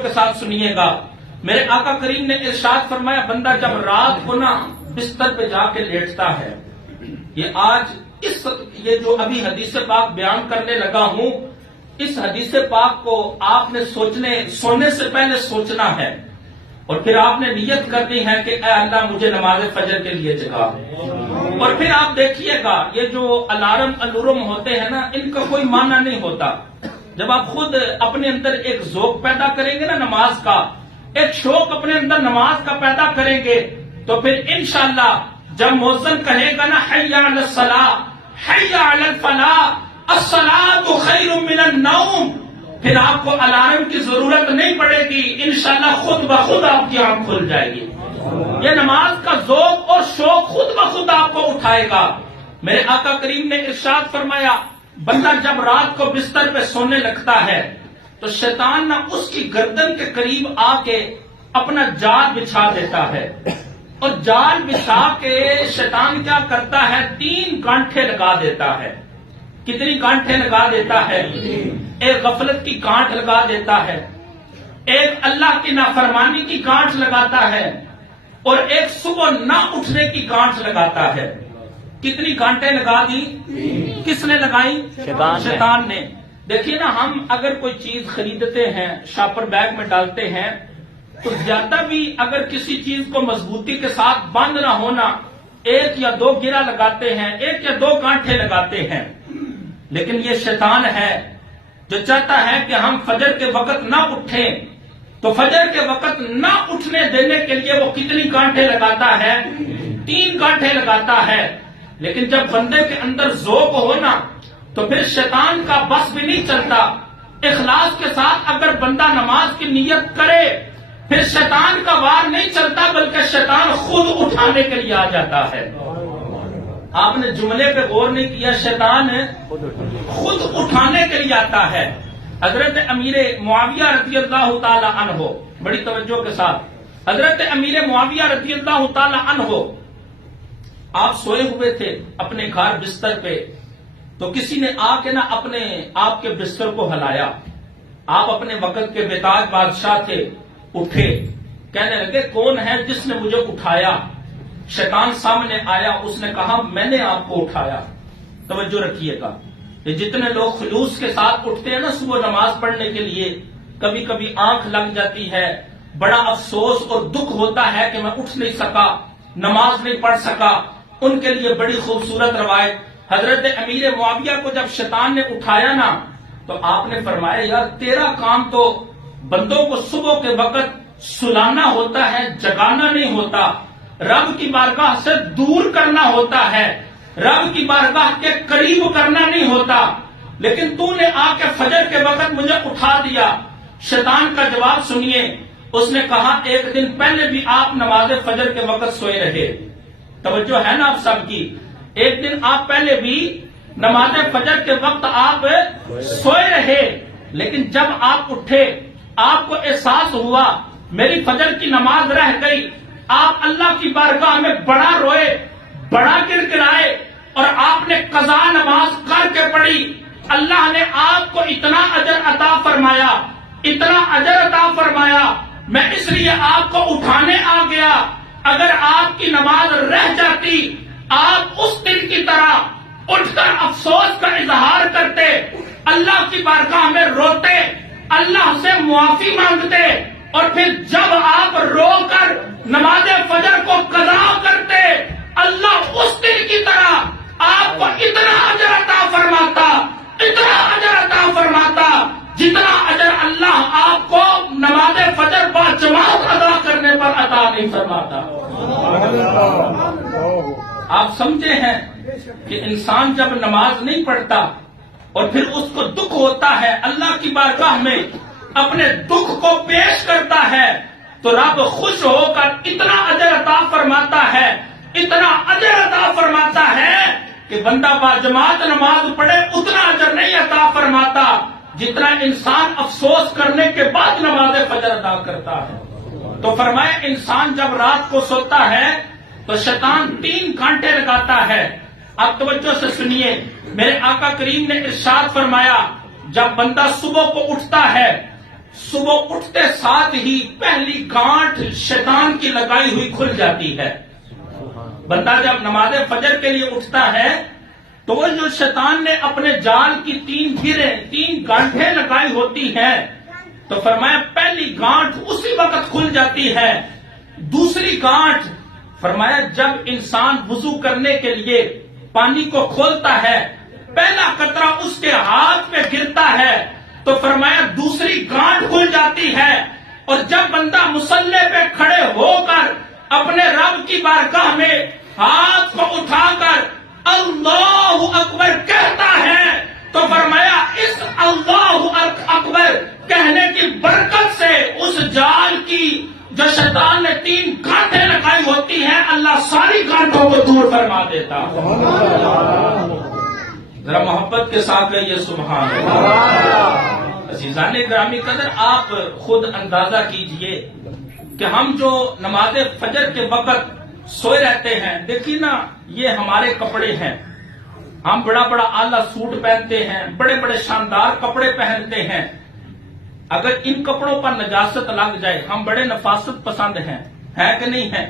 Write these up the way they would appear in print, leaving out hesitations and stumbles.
توجہ کے ساتھ سنیے گا. میرے آقا کریم نے ارشاد فرمایا بندہ جب رات کو نا بستر پہ جا کے لیٹتا ہے، یہ جو ابھی حدیث پاک بیان کرنے لگا ہوں، اس حدیث پاک کو آپ نے سونے سے پہلے سوچنا ہے، اور پھر آپ نے نیت کرنی ہے کہ اے اللہ مجھے نماز فجر کے لیے جگا. اور پھر آپ دیکھیے گا یہ جو الارم ہوتے ہیں نا، ان کا کوئی معنی نہیں ہوتا. جب آپ خود اپنے اندر ایک ذوق پیدا کریں گے نا نماز کا، ایک شوق اپنے اندر نماز کا پیدا کریں گے، تو پھر انشاءاللہ جب مؤذن کہے گا نا حی علی الصلاۃ حی علی الفلاح الصلاۃ خیر من النوم، پھر آپ کو الارم کی ضرورت نہیں پڑے گی، انشاءاللہ خود بخود آپ کی آنکھ کھل جائے گی. یہ نماز کا ذوق اور شوق خود بخود آپ کو اٹھائے گا. میرے آقا کریم نے ارشاد فرمایا بندہ جب رات کو بستر پہ سونے لگتا ہے تو شیطان نہ اس کی گردن کے قریب آ کے اپنا جال بچھا دیتا ہے، اور جال بچھا کے شیطان کیا کرتا ہے 3 گانٹھیں لگا دیتا ہے. کتنی گانٹھیں لگا دیتا ہے؟ ایک غفلت کی گانٹھ لگا دیتا ہے، ایک اللہ کی نافرمانی کی گانٹھ لگاتا ہے، اور ایک صبح نہ اٹھنے کی گانٹھ لگاتا ہے. کتنی گانٹیں لگا دی؟ کس نے لگائی؟ شیطان نے. دیکھیے نا، ہم اگر کوئی چیز خریدتے ہیں شاپر بیگ میں ڈالتے ہیں تو زیادہ بھی اگر کسی چیز کو مضبوطی کے ساتھ بند نہ ہونا 1 یا 2 گرہ لگاتے ہیں، 1 یا 2 گانٹھیں لگاتے ہیں. لیکن یہ شیطان ہے جو چاہتا ہے کہ ہم فجر کے وقت نہ اٹھیں، تو فجر کے وقت نہ اٹھنے دینے کے لیے وہ کتنی گانٹھیں لگاتا ہے؟ 3 گانٹھیں لگاتا ہے. لیکن جب بندے کے اندر ذوق ہو نا تو پھر شیطان کا بس بھی نہیں چلتا. اخلاص کے ساتھ اگر بندہ نماز کی نیت کرے پھر شیطان کا وار نہیں چلتا، بلکہ شیطان خود اٹھانے کے لیے آ جاتا ہے. آپ نے جملے پہ غور نہیں کیا، شیطان خود اٹھانے کے لیے آتا ہے. حضرت امیر معاویہ رضی اللہ تعالی عنہ، بڑی توجہ کے ساتھ، حضرت امیر معاویہ رضی اللہ تعالی عنہ آپ سوئے ہوئے تھے اپنے گھر بستر پہ، تو کسی نے آ کے نا اپنے آپ کے بستر کو ہلایا. آپ اپنے وقت کے بےتاج بادشاہ تھے، اٹھے، کہنے لگے کون ہے جس نے مجھے اٹھایا؟ شیطان سامنے آیا، اس نے کہا میں نے آپ کو اٹھایا. توجہ رکھیے گا، یہ جتنے لوگ خلوص کے ساتھ اٹھتے ہیں نا صبح نماز پڑھنے کے لیے، کبھی کبھی آنکھ لگ جاتی ہے، بڑا افسوس اور دکھ ہوتا ہے کہ میں اٹھ نہیں سکا، نماز نہیں پڑھ سکا، ان کے لیے بڑی خوبصورت روایت. حضرت امیر معاویہ کو جب شیطان نے اٹھایا نا تو آپ نے فرمایا یار تیرا کام تو بندوں کو صبح کے وقت سلانا ہوتا ہے، جگانا نہیں ہوتا، رب کی بارگاہ سے دور کرنا ہوتا ہے، رب کی بارگاہ کے قریب کرنا نہیں ہوتا، لیکن تو نے آ کے فجر کے وقت مجھے اٹھا دیا. شیطان کا جواب سنیے، اس نے کہا ایک دن پہلے بھی آپ نماز فجر کے وقت سوئے رہے. توجہ ہے نا آپ سب کی؟ ایک دن آپ پہلے بھی نماز فجر کے وقت آپ سوئے رہے، لیکن جب آپ اٹھے آپ کو احساس ہوا میری فجر کی نماز رہ گئی، آپ اللہ کی بارگاہ میں بڑا روئے، بڑا گڑگڑائے، اور آپ نے قضا نماز کر کے پڑھی. اللہ نے آپ کو اتنا اجر عطا فرمایا، اتنا اجر عطا فرمایا، میں اس لیے آپ کو اٹھانے آ گیا. اگر آپ کی نماز رہ جاتی آپ اس دن کی طرح اٹھ کر افسوس کا اظہار کرتے، اللہ کی بارگاہ میں روتے، اللہ سے معافی مانگتے، اور پھر جب آپ رو کر نماز فجر کو قضا کرتے، اللہ اس دن کی طرح آپ کو اتنا اجر عطا فرماتا، اتنا اجر عطا فرماتا جتنا اجر اللہ آپ کو نماز فجر باجماعت ادا کرنے پر عطا نہیں فرماتا. آپ سمجھے ہیں کہ انسان جب نماز نہیں پڑھتا اور پھر اس کو دکھ ہوتا ہے، اللہ کی بارگاہ میں اپنے دکھ کو پیش کرتا ہے، تو رب خوش ہو کر اتنا اجر عطا فرماتا ہے، اتنا اجر عطا فرماتا ہے کہ بندہ باجماعت نماز پڑھے اتنا اجر نہیں عطا فرماتا جتنا انسان افسوس کرنے کے بعد نماز فجر ادا کرتا ہے. تو فرمایا انسان جب رات کو سوتا ہے تو شیطان 3 گھنٹے لگاتا ہے. اب توجہ سے سنیے، میرے آقا کریم نے ارشاد فرمایا جب بندہ صبح کو اٹھتا ہے صبح اٹھتے ساتھ ہی پہلی گانٹھ شیطان کی لگائی ہوئی کھل جاتی ہے. بندہ جب نماز فجر کے لیے اٹھتا ہے تو وہ جو شیطان نے اپنے جال کی 3 گھیریں 3 گانٹھیں لگائی ہوتی ہیں تو فرمایا پہلی گانٹھ اسی وقت کھل جاتی ہے. دوسری گانٹھ فرمایا جب انسان وضو کرنے کے لیے پانی کو کھولتا ہے پہلا قطرہ اس کے ہاتھ پہ گرتا ہے تو فرمایا دوسری گانٹھ کھل جاتی ہے. اور جب بندہ مصلی پہ کھڑے ہو کر اپنے رب کی بارگاہ میں ہاتھ کو اٹھا کر اللہ اکبر کہتا ہے تو فرمایا اس اللہ اکبر کہنے کی برکت سے اس جال کی جو شیطان نے 3 گانٹھیں لگائی ہوتی ہیں اللہ ساری گانٹھوں کو دور فرما دیتا. ذرا محبت کے ساتھ ہے یہ سبحان اللہ. عزیزان گرامی قدر آپ خود اندازہ کیجئے کہ ہم جو نماز فجر کے وقت سوئے رہتے ہیں، دیکھیے نا یہ ہمارے کپڑے ہیں، ہم بڑا بڑا اعلیٰ سوٹ پہنتے ہیں، بڑے بڑے شاندار کپڑے پہنتے ہیں. اگر ان کپڑوں پر نجاست لگ جائے ہم بڑے نفاست پسند ہیں، ہے کہ نہیں ہیں؟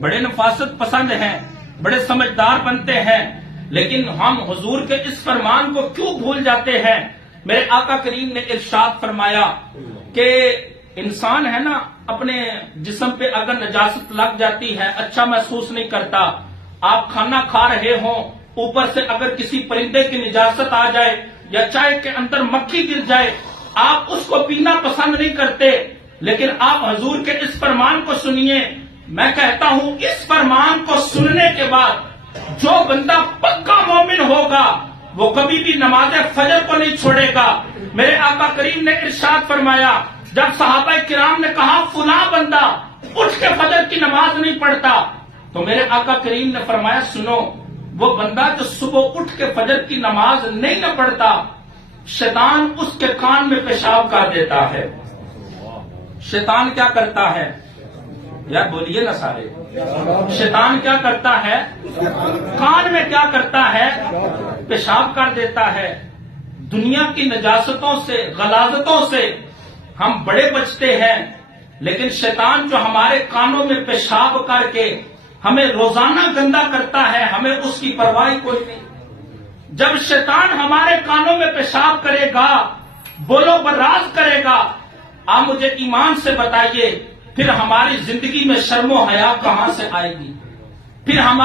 بڑے نفاست پسند ہیں، بڑے سمجھدار بنتے ہیں، لیکن ہم حضور کے اس فرمان کو کیوں بھول جاتے ہیں؟ میرے آقا کریم نے ارشاد فرمایا کہ انسان ہے نا اپنے جسم پہ اگر نجاست لگ جاتی ہے اچھا محسوس نہیں کرتا. آپ کھانا کھا رہے ہوں اوپر سے اگر کسی پرندے کی نجاست آ جائے یا چائے کے اندر مکھی گر جائے آپ اس کو پینا پسند نہیں کرتے، لیکن آپ حضور کے اس فرمان کو سنیے. میں کہتا ہوں اس فرمان کو سننے کے بعد جو بندہ پکا مومن ہوگا وہ کبھی بھی نماز فجر کو نہیں چھوڑے گا. میرے آقا کریم نے ارشاد فرمایا جب صحابہ کرام نے کہا فلاں بندہ اٹھ کے فجر کی نماز نہیں پڑھتا تو میرے آقا کریم نے فرمایا سنو وہ بندہ جو صبح اٹھ کے فجر کی نماز نہیں نہ پڑھتا شیطان اس کے کان میں پیشاب کر دیتا ہے. شیطان کیا کرتا ہے یار بولیے نا سارے؟ شیطان کیا کرتا ہے؟ کان میں کیا کرتا ہے؟ پیشاب کر دیتا ہے. دنیا کی نجاستوں سے غلاظتوں سے ہم بڑے بچتے ہیں، لیکن شیطان جو ہمارے کانوں میں پیشاب کر کے ہمیں روزانہ گندا کرتا ہے ہمیں اس کی پرواہ کوئی نہیں. جب شیطان ہمارے کانوں میں پیشاب کرے گا بولو براز کرے گا آپ مجھے ایمان سے بتائیے پھر ہماری زندگی میں شرم و حیا کہاں سے آئے گی؟ پھر ہمارے